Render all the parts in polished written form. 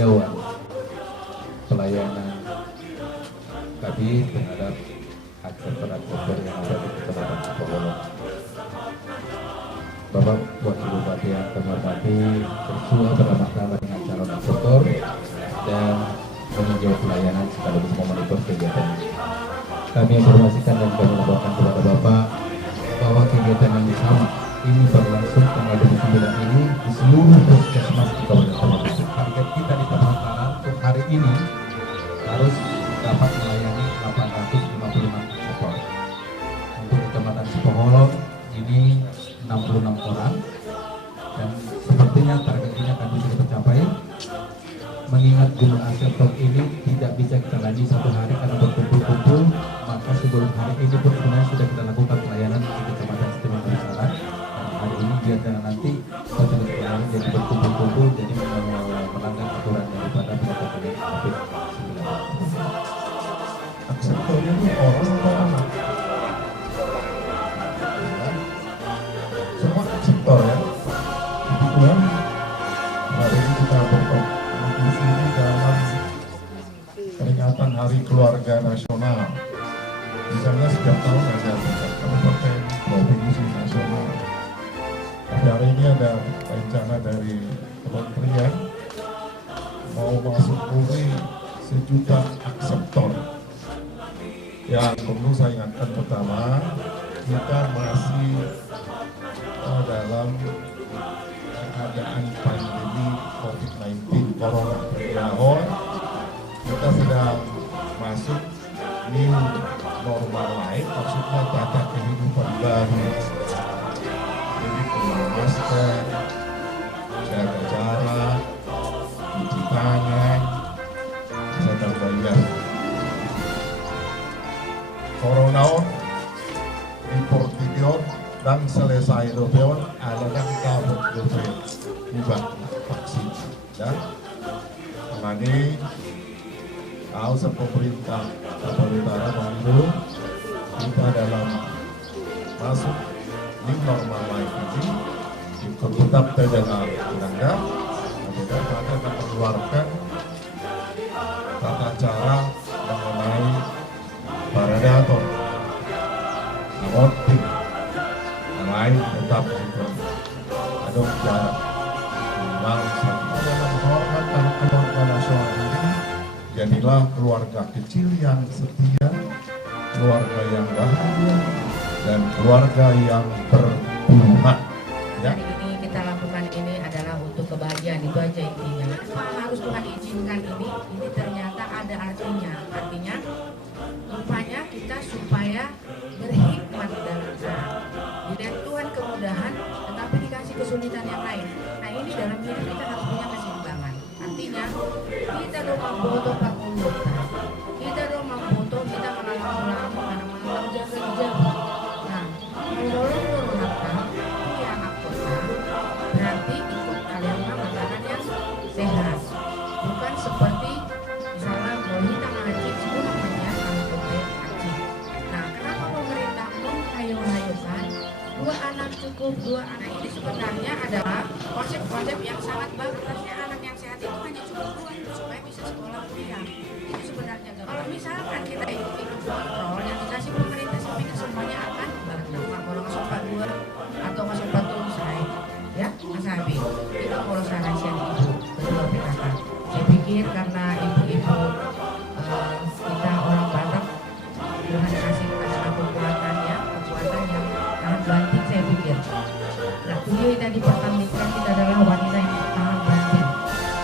peninjauan pelayanan kami terhadap aktor yang ada di Kecamatan Cipoholong. Bapak Wakil Bupati yang kami hormati, bersua bersama-sama dengan calon aktor dan meninjau pelayanan sekaligus memonitor kegiatan ini. Kami informasikan dan kami laporkan kepada Bapak bahwa kegiatan yang sama ini berlangsung tanggal 29 ini di seluruh puskesmas di Kabupaten Tamalate. Target kita di Tamalate untuk hari ini harus dapat melayani 855 ekor. Untuk Kecamatan Cipoholong ini 66 orang, dan sepertinya target ini akan bisa tercapai. Mengingat jumlah aseptor ini tidak bisa kita layani satu hari karena berkumpul-kumpul, maka sebelum hari ini pun sebenarnya sudah kita lakukan pelayanan di Kecamatan Setimang Barisaran. Dan hari ini biar jangan nanti petugas pelayanan jadi berkumpul-kumpul, jadi melanggar aturan daripada protokol COVID-19. Akseptornya itu orang atau anak? Semua akseptor ya. Kebetulan hari ini kita berkompetisi dalam peringatan Hari Keluarga Nasional. Misalnya setiap tahun ada tingkat kabupaten, provinsi, nasional. Tapi hari ini ada rencana dari kementerian mau masuk mulai 1 juta akseptor. Yang perlu saya ingatkan pertama, kita masih dalam keadaan pandemi COVID-19 Corona. Bahwa kita sedang masuk new normal life, maksudnya tata kehidupan baru. Jadi perlu masker, jaga jarak, cuci tangan, kesehatan bayar. Corona importidion dan selesai dopeon adalah kabut dope bukan vaksin. Dan mengenai tahu pemerintah bantu kita dalam masuk di normal life ini itu tetap terjaga tenaga, kemudian kita akan mengeluarkan tata cara mengenai variator, namun yang lain tetap itu ada jarak minimal dalam kehormatan keluarga nasional ini. Jadilah keluarga kecil yang setia, keluarga yang bahagia, dan keluarga yang berhubungan. Ya. Hari ini kita lakukan ini adalah untuk kebahagiaan, itu aja intinya. Kenapa harus Tuhan izinkan ini? Ini ternyata ada artinya. Artinya rupanya kita supaya berhikmat dalam dilihat Tuhan kemudahan, tetapi dikasih kesulitan yang lain. Nah ini dalam hidup kita harus punya keseimbangan. Artinya kita doa foto Pak Mulut, kita doa foto kita malam-malam jaga-jaga. Nah menolong harta yang akota berarti ikut kalian makanan yang sehat, bukan seperti misalnya kita ngaji semuanya ngaji. Nah kenapa pemerintah menghayal-hayalkan 2 anak cukup, 2 anak ini sebenarnya adalah konsep-konsep yang sangat bagus. Artinya anak yang sehat itu hanya cukup 2 supaya bisa sekolah kuliah. Itu sebenarnya kalau misalkan kita ikut kontrol yang dikasih pemerintah sampai ke semuanya akan bernama kalau masuk 2 atau masuk 4 selesai ya Mas Abi. Itu kalau sarasian ibu kedua PKK. Saya pikir karena ibu-ibu kita orang Batak Tuhan kasih kekuatan yang tahan banting, saya pikir. Nah, beliau tadi pertandingan kita adalah wanita yang tahan banting.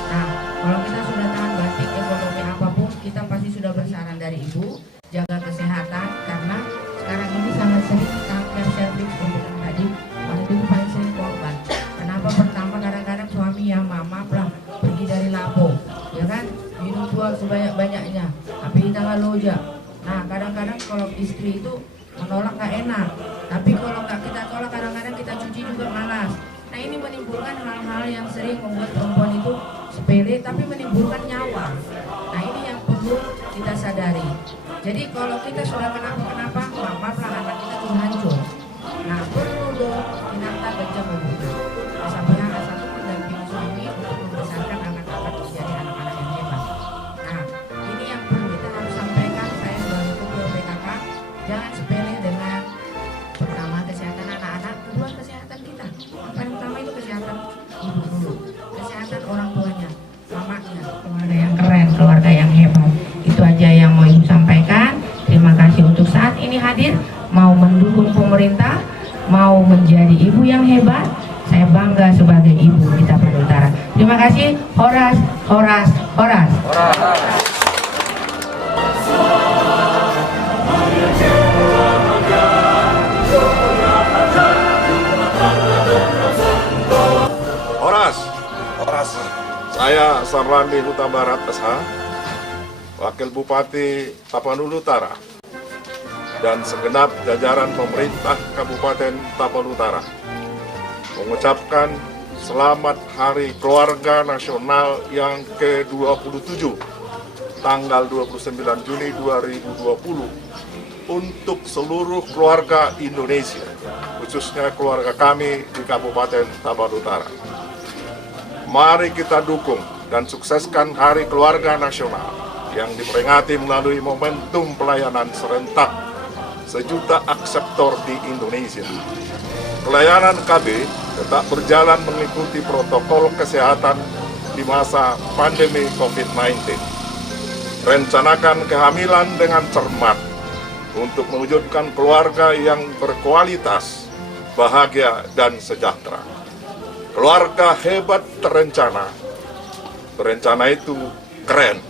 Nah, kalau kita sudah tahan banting ekonomi apapun, kita pasti sudah bersaran dari ibu jaga kesehatan karena sekarang ini sangat sering kanker serviks seperti tadi, wanita itu paling sering korban. Kenapa? Pertama kadang-kadang suami ya mama lah pergi dari Lapo, ya kan, minum tua sebanyak-banyaknya, tapi kita nggak loja. Nah, kadang-kadang kalau istri itu menolak nggak enak, tapi kalau nggak kita tolak kadang-kadang kita cuci juga malas. Nah ini menimbulkan hal-hal yang sering membuat perempuan itu sepele tapi menimbulkan nyawa. Nah ini yang perlu kita sadari. Jadi kalau kita sudah kenapa-kenapa, maaf lah anak kita tuh hancur. Nah perlu dong kita genjang hubungan. Sampai yang satu mendampingi suami untuk membesarkan anak-anak menjadi anak-anak mau mendukung pemerintah, mau menjadi ibu yang hebat. Saya bangga sebagai ibu di Tapanuli Utara. Terima kasih. Horas, horas, horas. Horas. Horas. Saya Sarlandi Huta Barat SH, Wakil Bupati Tapanuli Utara, dan segenap jajaran pemerintah Kabupaten Tapanuli Utara mengucapkan Selamat Hari Keluarga Nasional yang ke-27 tanggal 29 Juni 2020 untuk seluruh keluarga Indonesia, khususnya keluarga kami di Kabupaten Tapanuli Utara. Mari kita dukung dan sukseskan Hari Keluarga Nasional yang diperingati melalui momentum pelayanan serentak 1 juta akseptor di Indonesia. Pelayanan KB tetap berjalan mengikuti protokol kesehatan di masa pandemi COVID-19. Rencanakan kehamilan dengan cermat untuk mewujudkan keluarga yang berkualitas, bahagia, dan sejahtera. Keluarga hebat terencana. Berencana itu keren.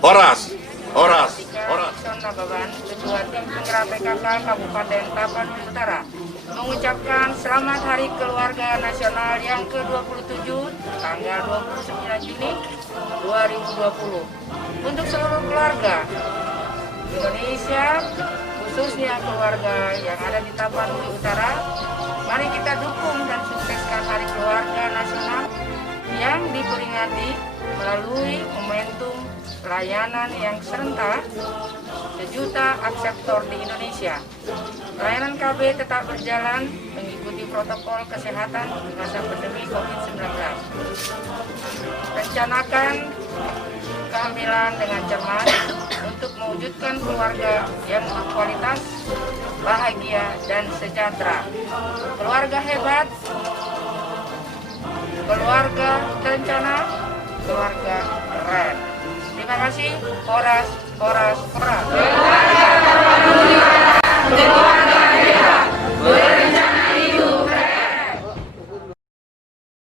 Horas, horas, horas. Nababan, Ketua Tim Penggerak PKK Kabupaten Tapanuli Utara, mengucapkan Selamat Hari Keluarga Nasional yang ke-27 tanggal 29 Juni 2020 untuk seluruh keluarga Indonesia, khususnya keluarga yang ada di Tapanuli Utara. Mari kita dukung dan sukseskan Hari Keluarga Nasional yang diperingati melalui momentum pelayanan yang serentak 1 juta akseptor di Indonesia. Pelayanan KB tetap berjalan mengikuti protokol kesehatan di masa pandemi COVID-19. Rencanakan kehamilan dengan cermat untuk mewujudkan keluarga yang berkualitas, bahagia, dan sejahtera. Keluarga hebat, keluarga terencana, keluarga keren. Terima kasih. Horas, horas, horas.